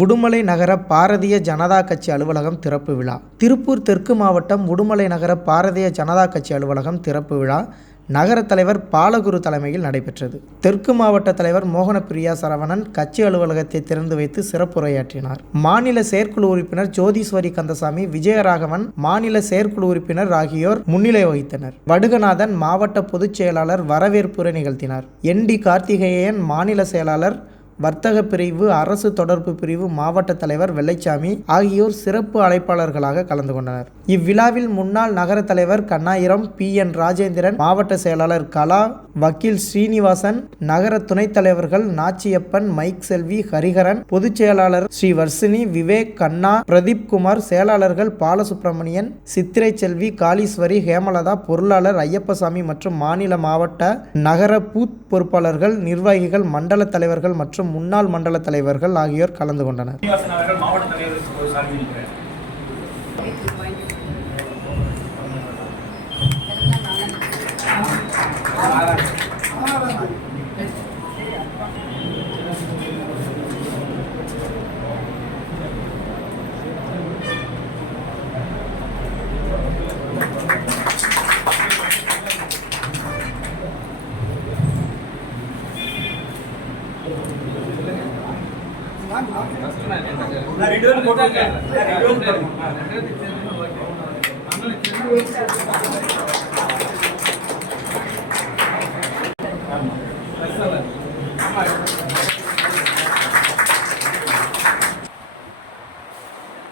உடுமலை நகர பாரதிய ஜனதா கட்சி அலுவலகம் திறப்பு விழா. திருப்பூர் தெற்கு மாவட்டம் உடுமலை நகர பாரதிய ஜனதா கட்சி அலுவலகம் திறப்பு விழா நகர தலைவர் பாலகுரு தலைமையில் நடைபெற்றது. தெற்கு மாவட்ட தலைவர் மோகனப்பிரியா சரவணன் கட்சி அலுவலகத்தை திறந்து வைத்து சிறப்புரையாற்றினார். மாநில செயற்குழு உறுப்பினர் ஜோதீஸ்வரி கந்தசாமி, விஜயராகவன் மாநில செயற்குழு உறுப்பினர் ஆகியோர் முன்னிலை வகித்தனர். வடுகநாதன் மாவட்ட பொதுச் செயலாளர் வரவேற்புரை நிகழ்த்தினார். ND கார்த்திகேயன் மாநில செயலாளர், வர்த்தக பிரிவு, அரசு தொடர்பு பிரிவு மாவட்ட தலைவர் வெள்ளைச்சாமி ஆகியோர் சிறப்பு அழைப்பாளர்களாக கலந்து கொண்டனர். இவ்விழாவில் முன்னாள் நகர தலைவர் கண்ணாயிரம், PN ராஜேந்திரன், மாவட்ட செயலாளர் கலா, வக்கீல் ஸ்ரீனிவாசன், நகர துணைத் தலைவர்கள் நாச்சியப்பன், மைக் செல்வி, ஹரிஹரன், பொதுச் செயலாளர் ஸ்ரீவர்ஷினி, விவேக், கண்ணா, பிரதீப் குமார், செயலாளர்கள் பாலசுப்ரமணியன், சித்திரை செல்வி, காளீஸ்வரி, ஹேமலதா, பொருளாளர் ஐயப்பசாமி மற்றும் மாநில மாவட்ட நகர பூத் பொறுப்பாளர்கள், நிர்வாகிகள், மண்டல தலைவர்கள் மற்றும் முன்னாள் மண்டல தலைவர்கள் ஆகியோர் கலந்து கொண்டனர்.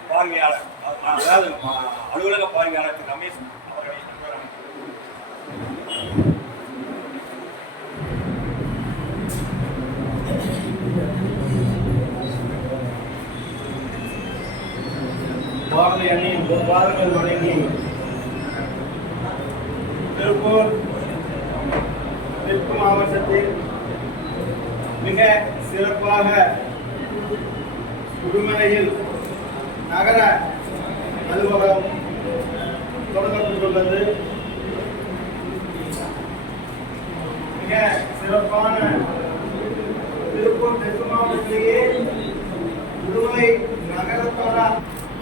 பார்வையாளர், அதாவது அலுவலக பார்வையாளர் ரமேஷ் அவர்களை பாரதி அணியின் பொறுப்பாளர்கள் வழங்கி திருப்பூர் தெற்கு மாவட்டத்தில் மிக சிறப்பாக உடுமலையில் நகர அலுவலகம் தொடங்கப்பட்டுள்ளது. மிக சிறப்பான திருப்பூர் தெற்கு மாவட்டத்திலேயே உடுமலை நகரத்தோட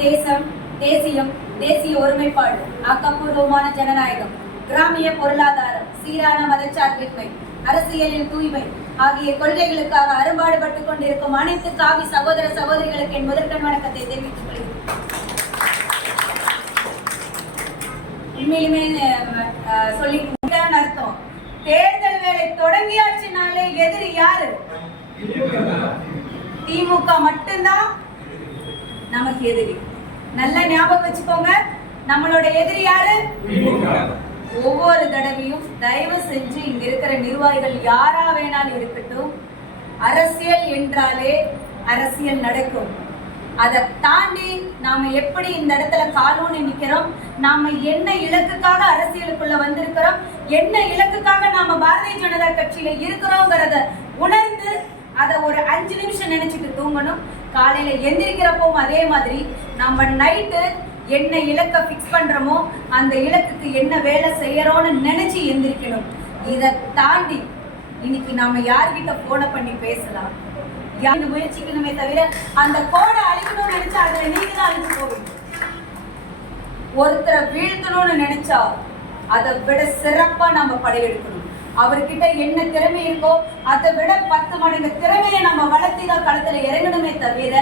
தேசம், தேசியம், தேசிய ஒருமைப்பாடு, ஆக்கப்பூர்வமான ஜனநாயகம், கிராமிய பொருளாதாரம், சீரான மதச்சார்பின்மை, அரசியலில் தூய்மை ஆகிய கொள்கைகளுக்காக அரும்பாடுபட்டுக் கொண்டிருக்கும் அனைத்து காவி சகோதர சகோதரிகளுக்கு என் முதற்கண் வணக்கத்தை தெரிவித்துக் கொள்கிறேன். உண்மையிலுமே சொல்லி அர்த்தம், தேர்தல் வேலை தொடங்கியாச்சுனாலே எதிரி யாரு? திமுக மட்டும்தான் நமக்கு எதிரி. நல்லா ஞாபகம் வச்சுக்கோங்க, நம்மளோட எதிரி யாரு? ஒவ்வொரு தடவையும் தயவு செஞ்சு இங்க இருக்கிற நிர்வாகிகள் யாரா வேணாலும் இருக்கட்டும், அரசியல் என்றாலே அரசியல் நடக்கும். அதை தாண்டி நாம எப்படி இந்த இடத்துல காலூனி நிக்கிறோம், நாம என்ன இலக்குக்காக அரசியலுக்குள்ள வந்திருக்கிறோம், என்ன இலக்குக்காக நாம பாரதிய ஜனதா கட்சியில இருக்கிறோங்கிறத உணர்ந்து அதை ஒரு 5 நிமிஷம் நினைச்சிட்டு தூங்கணும். காலையில எந்திரிக்கிறப்பவும் அதே மாதிரி நம்ம நைட்டு என்ன இலக்க பிக்ஸ் பண்றோமோ அந்த இலக்குக்கு என்ன வேலை செய்யறோம்னு நினைச்சு எந்திரிக்கணும். இதை தாண்டி இன்னைக்கு நாம யார்கிட்ட போனை பண்ணி பேசலாம், யாரு முயற்சிக்கணுமே தவிர அந்த கோடை அழிக்கணும்னு நினைச்சா அதுல நீங்க தான் அழிஞ்சு போவீங்க. ஒருத்தரை வீழ்த்தணும்னு நினைச்சா அதை விட சிறப்பா நாம படையெடுக்கணும். அவர்கிட்ட என்ன திறமை இருக்கோ அதை விட 10 மடங்கு திறமையை நம்ம வளர்த்தி தான் களத்துல இறங்கணுமே தவிர